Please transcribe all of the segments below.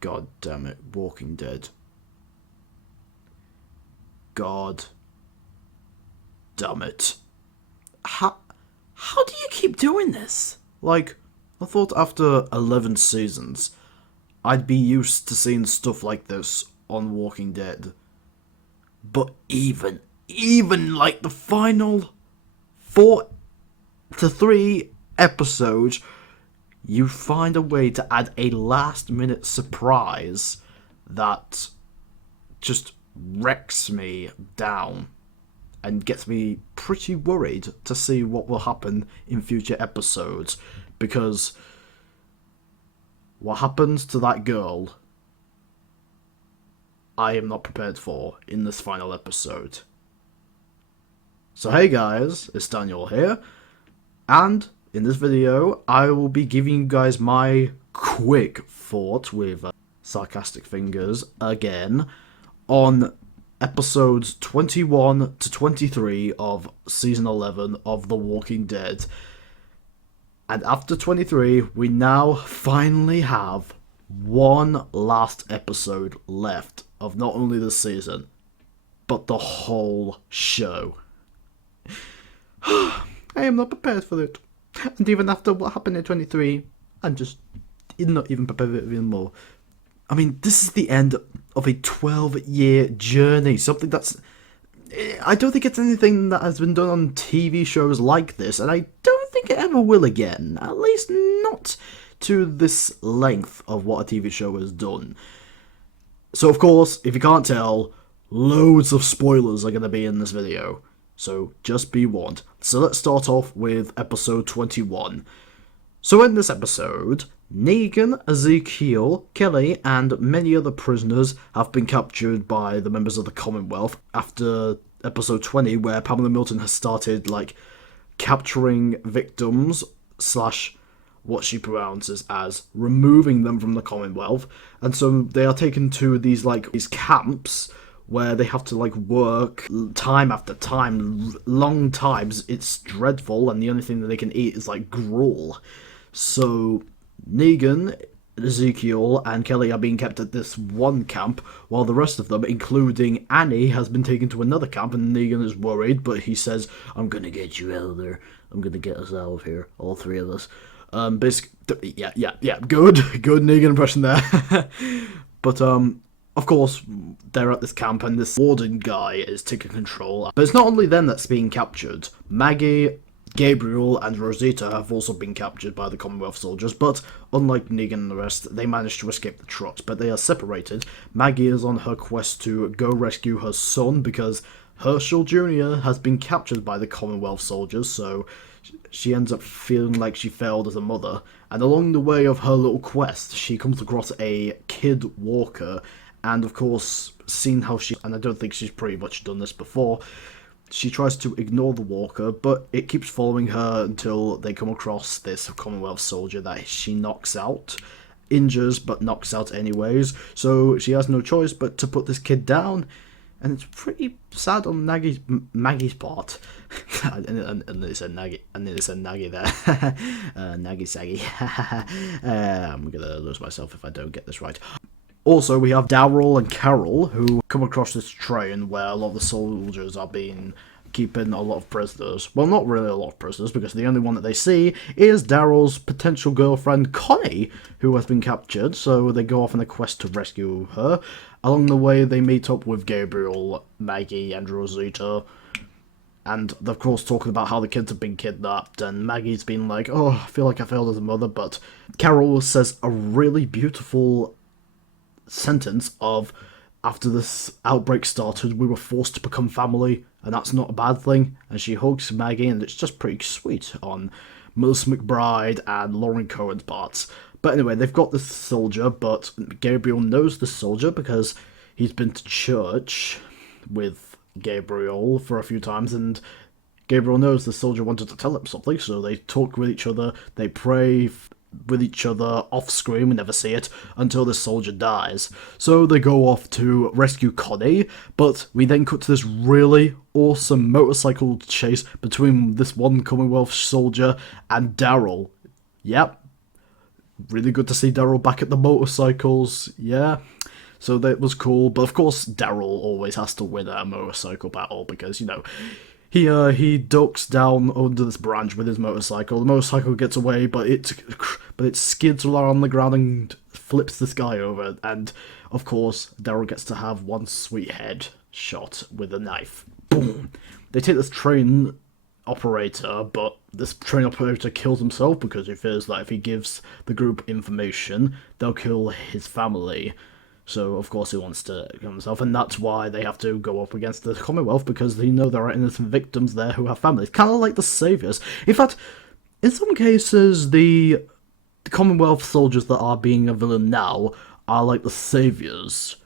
God damn it, Walking Dead. God damn it. How do you keep doing this? Like, I thought after 11 seasons, I'd be used to seeing stuff like this on Walking Dead. But even like the final 4 to 3 episodes, you find a way to add a last minute surprise that just wrecks me down and gets me pretty worried to see what will happen in future episodes, because what happens to that girl, I am not prepared for in this final episode. So hey guys, it's Daniel here, and in this video I will be giving you guys my quick thought with sarcastic fingers again on episodes 21 to 23 of season 11 of The Walking Dead. And after 23, we now finally have one last episode left of not only the season, but the whole show. I am not prepared for it. And even after what happened in 23, I'm just not even prepared for it even more. I mean, this is the end of a 12-year journey. Something that's... I don't think it's anything that has been done on TV shows like this, and I don't think it ever will again. At least not to this length of what a TV show has done. So, of course, if you can't tell, loads of spoilers are going to be in this video. So, just be warned. So let's start off with episode 21. So in this episode, Negan, Ezekiel, Kelly, and many other prisoners have been captured by the members of the Commonwealth after episode 20, where Pamela Milton has started, like, capturing victims, slash, what she pronounces as removing them from the Commonwealth. And so they are taken to these camps where they have to, like, work time after time, long times. It's dreadful, and the only thing that they can eat is, like, gruel. So Negan, Ezekiel, and Kelly are being kept at this one camp, while the rest of them, including Annie, has been taken to another camp, and Negan is worried, but he says, I'm gonna get you out of there. I'm gonna get us out of here, all three of us. Basically, yeah, good Negan impression there. But, of course, they're at this camp, and this warden guy is taking control. But it's not only them that's being captured. Maggie, Gabriel, and Rosita have also been captured by the Commonwealth soldiers, but unlike Negan and the rest, they managed to escape the trucks, but they are separated. Maggie is on her quest to go rescue her son, because Herschel Jr. has been captured by the Commonwealth soldiers, so she ends up feeling like she failed as a mother. And along the way of her little quest, she comes across a kid walker, and of course, seeing how she, and I don't think she's pretty much done this before, she tries to ignore the walker, but it keeps following her until they come across this Commonwealth soldier that she knocks out, injures, but knocks out anyways. So she has no choice but to put this kid down, and it's pretty sad on Maggie's part. and they said Naggy, and they said Naggy there. Naggy saggy. I'm gonna lose myself if I don't get this right. Also, we have Daryl and Carol, who come across this train where a lot of the soldiers are keeping a lot of prisoners. Well, not really a lot of prisoners, because the only one that they see is Daryl's potential girlfriend, Connie, who has been captured, so they go off on a quest to rescue her. Along the way, they meet up with Gabriel, Maggie, and Rosita, and they're, of course, talking about how the kids have been kidnapped, and Maggie's been like, oh, I feel like I failed as a mother, but Carol says a really beautiful sentence of, after this outbreak started, we were forced to become family, and that's not a bad thing. And she hugs Maggie, and it's just pretty sweet on Melissa McBride and Lauren Cohen's parts. But anyway, they've got this soldier, but Gabriel knows the soldier because he's been to church with Gabriel for a few times, and Gabriel knows the soldier wanted to tell him something, so they talk with each other, they pray with each other off screen, we never see it, until the soldier dies. So they go off to rescue Connie, but we then cut to this really awesome motorcycle chase between this one Commonwealth soldier and Daryl. Yep, really good to see Daryl back at the motorcycles, yeah. So that was cool, but of course Daryl always has to win a motorcycle battle because, you know, he ducks down under this branch with his motorcycle. The motorcycle gets away, but it skids along the ground and flips this guy over. And of course, Daryl gets to have one sweet head shot with a knife. Boom! They take this train operator, but this train operator kills himself because he fears that if he gives the group information, they'll kill his family. So, of course, he wants to kill himself, and that's why they have to go up against the Commonwealth, because they know there are innocent victims there who have families. Kind of like the Saviours. In fact, in some cases, the Commonwealth soldiers that are being a villain now are like the Saviours,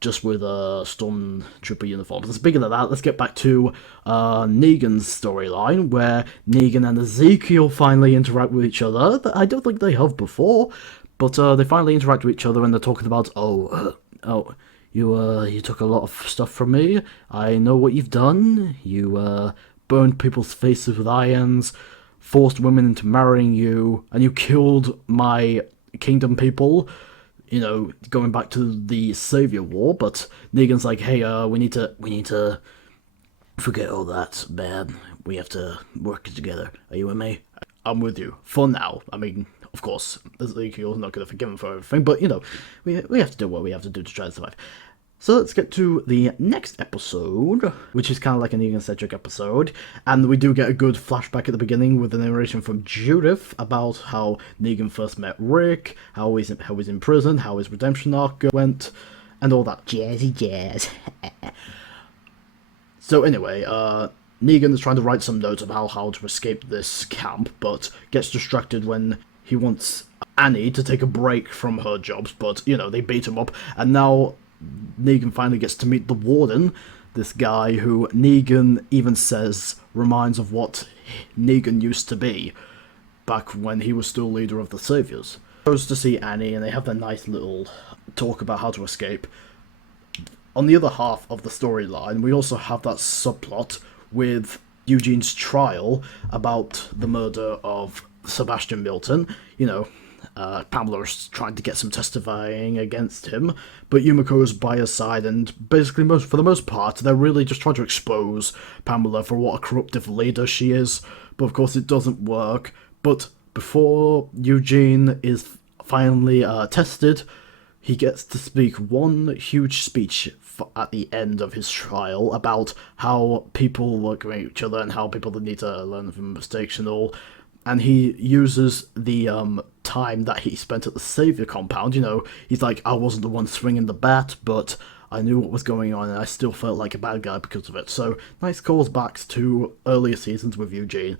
just with stormtrooper uniforms. And speaking of that, let's get back to Negan's storyline, where Negan and Ezekiel finally interact with each other. I don't think they have before. But they finally interact with each other and they're talking about, you took a lot of stuff from me. I know what you've done. You burned people's faces with irons, forced women into marrying you, and you killed my kingdom people. You know, going back to the Savior War. But Negan's like, hey, we need to forget all that, man. We have to work together. Are you with me? I'm with you for now. I mean, of course, Ezekiel's not going to forgive him for everything, but, you know, we have to do what we have to do to try to survive. So let's get to the next episode, which is kind of like an Negan-centric episode, and we do get a good flashback at the beginning with a narration from Judith about how Negan first met Rick, how he's in prison, how his redemption arc went, and all that jazzy jazz. So anyway, Negan is trying to write some notes about how to escape this camp, but gets distracted when he wants Annie to take a break from her jobs, but, you know, they beat him up, and now Negan finally gets to meet the Warden, this guy who Negan even says reminds of what Negan used to be back when he was still leader of the Saviors. Goes to see Annie, and they have their nice little talk about how to escape. On the other half of the storyline, we also have that subplot with Eugene's trial about the murder of Sebastian Milton. You know, Pamela's trying to get some testifying against him, but Yumiko's by his side, and basically, for the most part, they're really just trying to expose Pamela for what a corruptive leader she is, but of course it doesn't work. But before Eugene is finally tested, he gets to speak one huge speech at the end of his trial about how people work with each other and how people need to learn from mistakes and all. And he uses the time that he spent at the Savior compound. You know, he's like, I wasn't the one swinging the bat, but I knew what was going on and I still felt like a bad guy because of it. So, nice callbacks to earlier seasons with Eugene.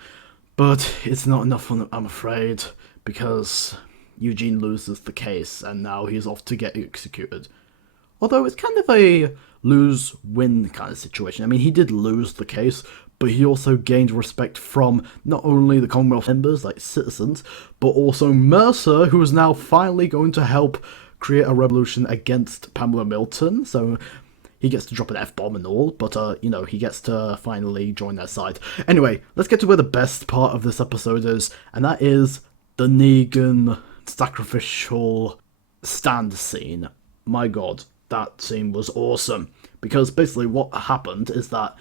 But it's not enough, I'm afraid, because Eugene loses the case and now he's off to get executed. Although it's kind of a lose-win kind of situation. I mean, he did lose the case, but he also gained respect from not only the Commonwealth members, like citizens, but also Mercer, who is now finally going to help create a revolution against Pamela Milton. So he gets to drop an F-bomb and all, but, you know, he gets to finally join their side. Anyway, let's get to where the best part of this episode is, and that is the Negan sacrificial stand scene. My god, that scene was awesome. Because basically what happened is that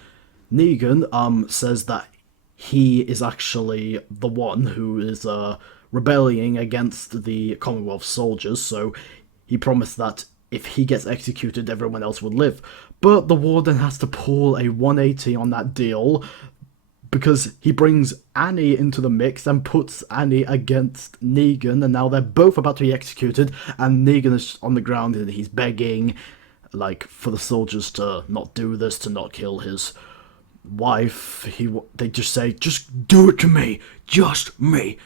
Negan says that he is actually the one who is rebelling against the Commonwealth soldiers, so he promised that if he gets executed, everyone else would live. But the Warden has to pull a 180 on that deal, because he brings Annie into the mix and puts Annie against Negan, and now they're both about to be executed, and Negan is on the ground and he's begging, like, for the soldiers to not do this, to not kill his wife. They just say, just do it to me, just me.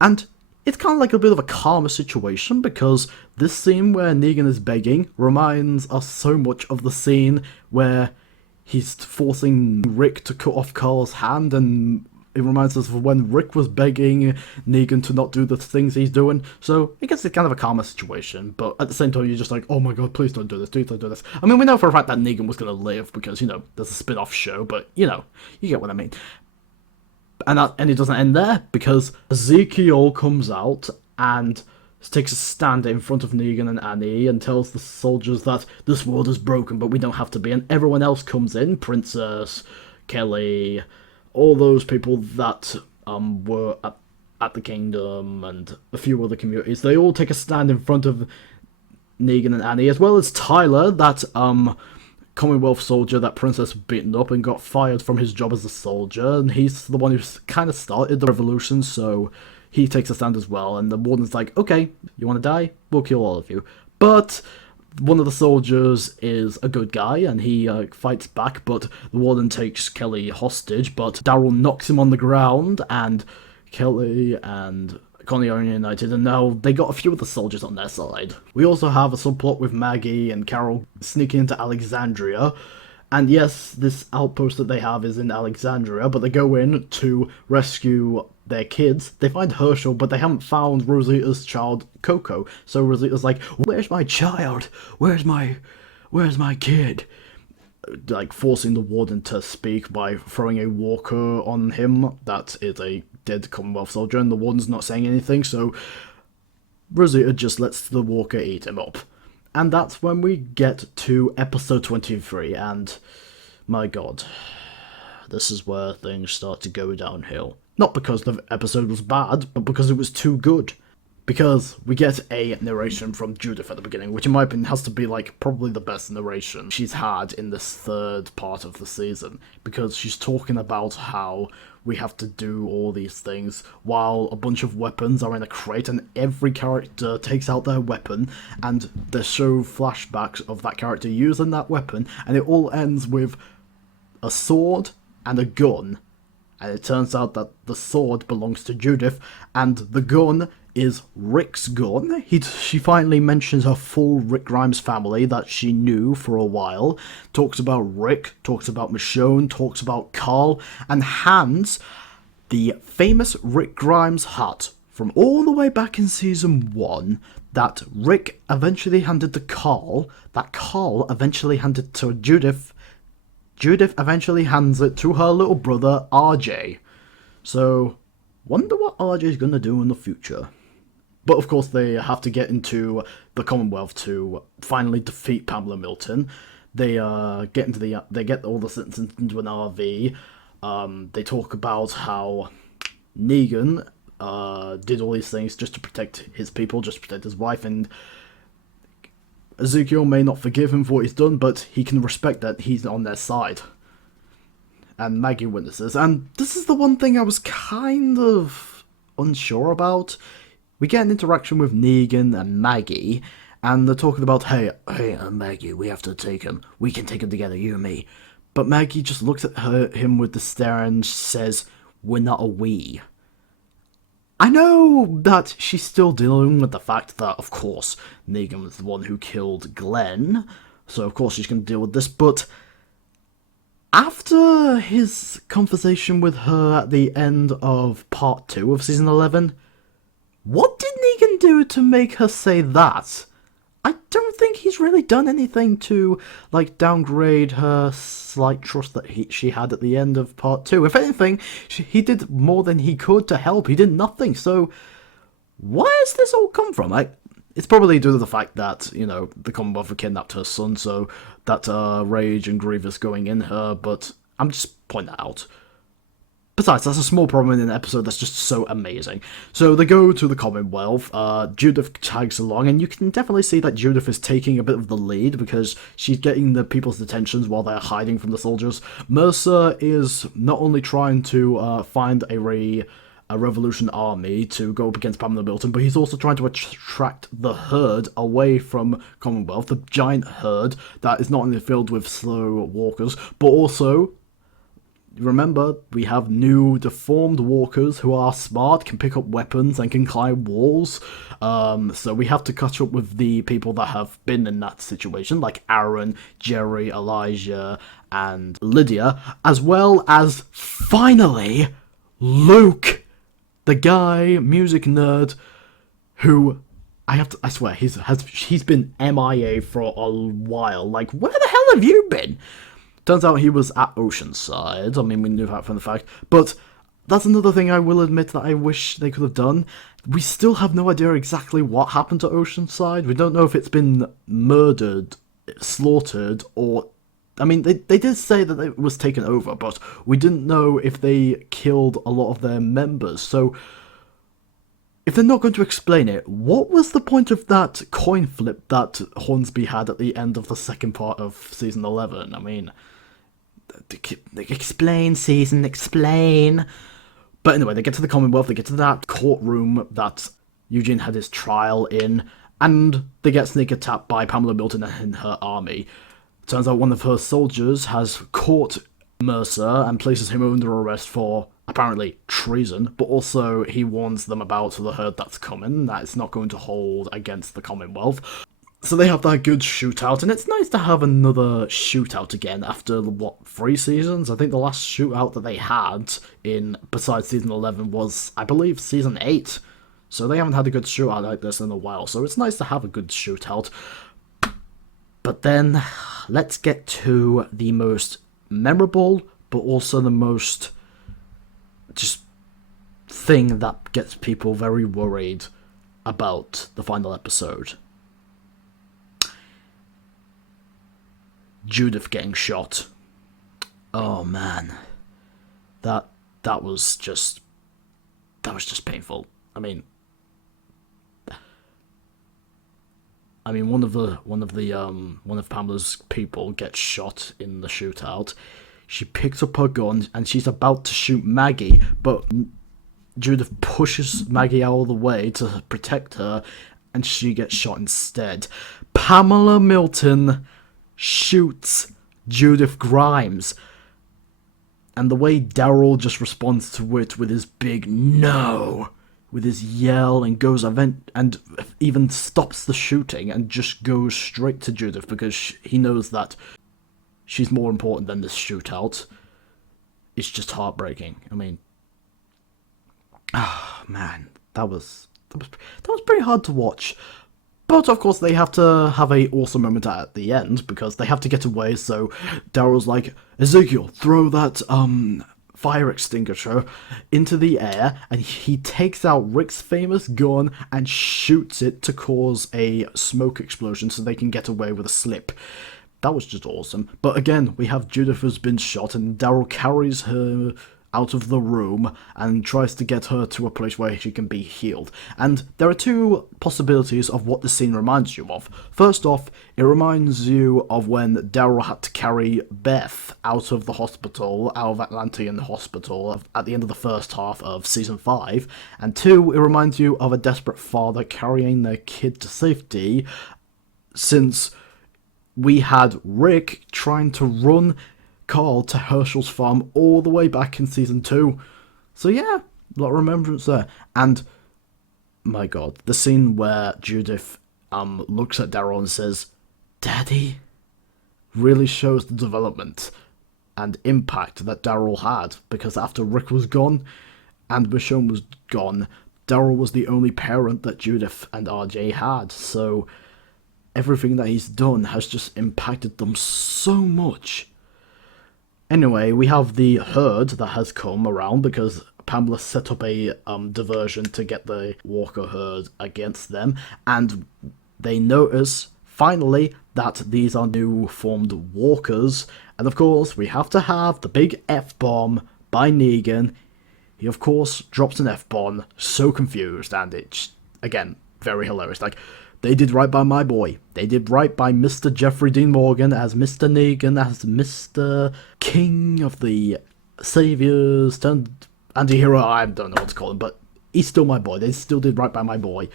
And it's kind of like a bit of a calmer situation, because this scene where Negan is begging reminds us so much of the scene where he's forcing Rick to cut off Carl's hand, and it reminds us of when Rick was begging Negan to not do the things he's doing. So I guess it's kind of a calmer situation, but at the same time you're just like, oh my god, please don't do this, please don't do this. I mean, we know for a fact that Negan was going to live because, you know, there's a spin-off show, but, you know, you get what I mean. And it doesn't end there, because Ezekiel comes out and takes a stand in front of Negan and Annie and tells the soldiers that this world is broken, but we don't have to be. And everyone else comes in, Princess, Kelly, all those people that were at the Kingdom and a few other communities. They all take a stand in front of Negan and Annie, as well as Tyler, that Commonwealth soldier that Princess beaten up and got fired from his job as a soldier, and he's the one who kind of started the revolution, so he takes a stand as well. And the warden's like, okay, you want to die? We'll kill all of you. But one of the soldiers is a good guy, and he fights back, but the warden takes Kelly hostage, but Daryl knocks him on the ground, and Kelly and Connie are united, and now they got a few of the soldiers on their side. We also have a subplot with Maggie and Carol sneaking into Alexandria, and yes, this outpost that they have is in Alexandria, but they go in to rescue their kids. They find Herschel, but they haven't found Rosita's child, Coco, so Rosita's like, where's my child? Where's my kid? Like, forcing the warden to speak by throwing a walker on him that is a dead Commonwealth soldier, and the warden's not saying anything, so Rosita just lets the walker eat him up. And that's when we get to episode 23, and my god, this is where things start to go downhill. Not because the episode was bad, but because it was too good. Because we get a narration from Judith at the beginning, which in my opinion has to be like probably the best narration she's had in this third part of the season. Because she's talking about how we have to do all these things while a bunch of weapons are in a crate, and every character takes out their weapon, and they show flashbacks of that character using that weapon, and it all ends with a sword and a gun. And it turns out that the sword belongs to Judith, and the gun is Rick's gun. She finally mentions her full Rick Grimes family that she knew for a while, talks about Rick, talks about Michonne, talks about Carl, and hands the famous Rick Grimes hat from all the way back in season 1 that Rick eventually handed to Carl, that Carl eventually handed to Judith. Judith eventually hands it to her little brother, RJ. So, wonder what RJ's gonna do in the future. But of course they have to get into the Commonwealth to finally defeat Pamela Milton. They get all the citizens into an RV. They talk about how Negan did all these things just to protect his people, just to protect his wife, and Ezekiel may not forgive him for what he's done, but he can respect that he's on their side. And Maggie witnesses. And this is the one thing I was kind of unsure about. We get an interaction with Negan and Maggie, and they're talking about, hey, Maggie, we have to take him. We can take him together, you and me. But Maggie just looks at him with the stare and says, we're not a we. I know that she's still dealing with the fact that, of course, Negan was the one who killed Glenn, so of course she's going to deal with this, but after his conversation with her at the end of part 2 of season 11, what did Negan do to make her say that? I don't think he's really done anything to, like, downgrade her slight trust that she had at the end of part 2. If anything, he did more than he could to help. He did nothing, so where has this all come from? It's probably due to the fact that, you know, the Commonwealth have kidnapped her son, so that rage and grief is going in her, but I'm just pointing that out. Besides, that's a small problem in an episode that's just so amazing. So they go to the Commonwealth, Judith tags along, and you can definitely see that Judith is taking a bit of the lead because she's getting the people's attentions while they're hiding from the soldiers. Mercer is not only trying to find a revolution army to go up against Pamela Milton, but he's also trying to attract the herd away from Commonwealth, the giant herd that is not only filled with slow walkers, but also, remember, we have new deformed walkers who are smart, can pick up weapons, and can climb walls. So we have to catch up with the people that have been in that situation, like Aaron, Jerry, Elijah, and Lydia, as well as, finally, Luke, the guy, music nerd, who, I swear, he's been MIA for a while. Like, where the hell have you been? Turns out he was at Oceanside. I mean, we knew that from the fact. But that's another thing I will admit that I wish they could have done. We still have no idea exactly what happened to Oceanside. We don't know if it's been murdered, slaughtered, or... I mean, they did say that it was taken over, but we didn't know if they killed a lot of their members. So, if they're not going to explain it, what was the point of that coin flip that Hornsby had at the end of the second part of Season 11? I mean, explain, season, explain. But anyway, they get to the Commonwealth, they get to that courtroom that Eugene had his trial in, and they get sneak attacked by Pamela Milton and her army. Turns out one of her soldiers has caught Mercer and places him under arrest for, apparently, treason, but also he warns them about the herd that's coming, that it's not going to hold against the Commonwealth. So they have that good shootout, and it's nice to have another shootout again after, 3 seasons? I think the last shootout that they had besides Season 11 was, I believe, Season 8. So they haven't had a good shootout like this in a while, so it's nice to have a good shootout. But then, let's get to the most memorable, but also the most just thing that gets people very worried about the final episode. Judith getting shot. Oh man. That was just painful. I mean one of Pamela's people gets shot in the shootout. She picks up her gun and she's about to shoot Maggie, but Judith pushes Maggie out of the way to protect her, and she gets shot instead. Pamela Milton shoots Judith Grimes, and the way Daryl just responds to it with his big no, with his yell, and goes and even stops the shooting and just goes straight to Judith because he knows that she's more important than this shootout. It's just heartbreaking. I mean, man, that was pretty hard to watch. But of course they have to have a awesome moment at the end because they have to get away, so Daryl's like, Ezekiel, throw that fire extinguisher into the air, and he takes out Rick's famous gun and shoots it to cause a smoke explosion so they can get away with a slip. That was just awesome. But again, we have Judith who's been shot, and Daryl carries her out of the room and tries to get her to a place where she can be healed. And there are two possibilities of what the scene reminds you of. First off, it reminds you of when Daryl had to carry Beth out of the hospital, out of Atlantean Hospital, at the end of the first half of Season 5. And two, it reminds you of a desperate father carrying their kid to safety, since we had Rick trying to run Carl to Herschel's farm all the way back in Season 2. So yeah, a lot of remembrance there. And, my god, the scene where Judith looks at Daryl and says, Daddy, really shows the development and impact that Daryl had, because after Rick was gone and Michonne was gone, Daryl was the only parent that Judith and RJ had, so everything that he's done has just impacted them so much. Anyway, we have the herd that has come around because Pamela set up a diversion to get the Walker herd against them, and they notice, finally, that these are new formed Walkers, and of course, we have to have the big F-bomb by Negan. He, of course, drops an F-bomb, so confused, and it's, again, very hilarious. Like, they did right by my boy. They did right by Mr. Jeffrey Dean Morgan as Mr. Negan, as Mr. King of the Saviors, turned anti-hero, I don't know what to call him, but he's still my boy. They still did right by my boy.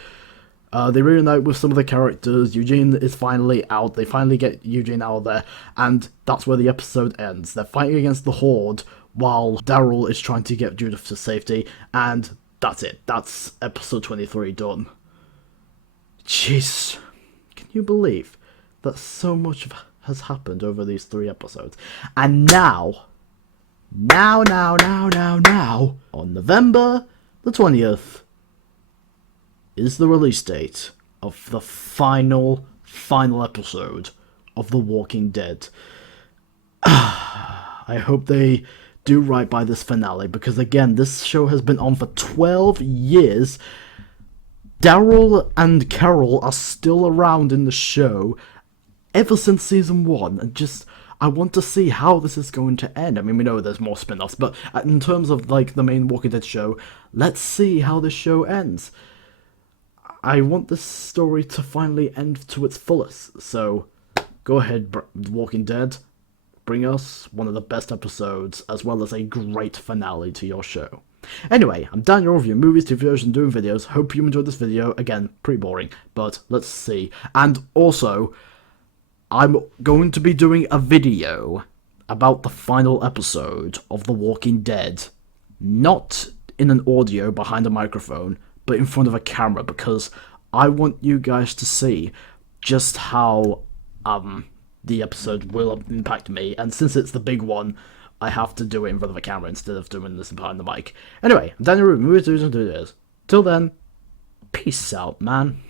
They reunite with some of the characters. Eugene is finally out. They finally get Eugene out of there, and that's where the episode ends. They're fighting against the Horde while Daryl is trying to get Judith to safety, and that's it. That's episode 23 done. Jeez, can you believe that so much has happened over these 3 episodes? And now, on November the 20th, is the release date of the final episode of The Walking Dead. I hope they do right by this finale, because again, this show has been on for 12 years. Daryl and Carol are still around in the show ever since season 1, and just, I want to see how this is going to end. I mean, we know there's more spin-offs, but in terms of, like, the main Walking Dead show, let's see how this show ends. I want this story to finally end to its fullest, so go ahead, Walking Dead, bring us one of the best episodes, as well as a great finale to your show. Anyway, I'm Daniel, reviewing movies, TV shows, and doing videos. Hope you enjoyed this video. Again, pretty boring, but let's see. And also, I'm going to be doing a video about the final episode of The Walking Dead. Not in an audio behind a microphone, but in front of a camera, because I want you guys to see just how the episode will impact me, and since it's the big one, I have to do it in front of a camera instead of doing this behind the mic. Anyway, I'm Daniel, movies, and videos. Till then, peace out, man.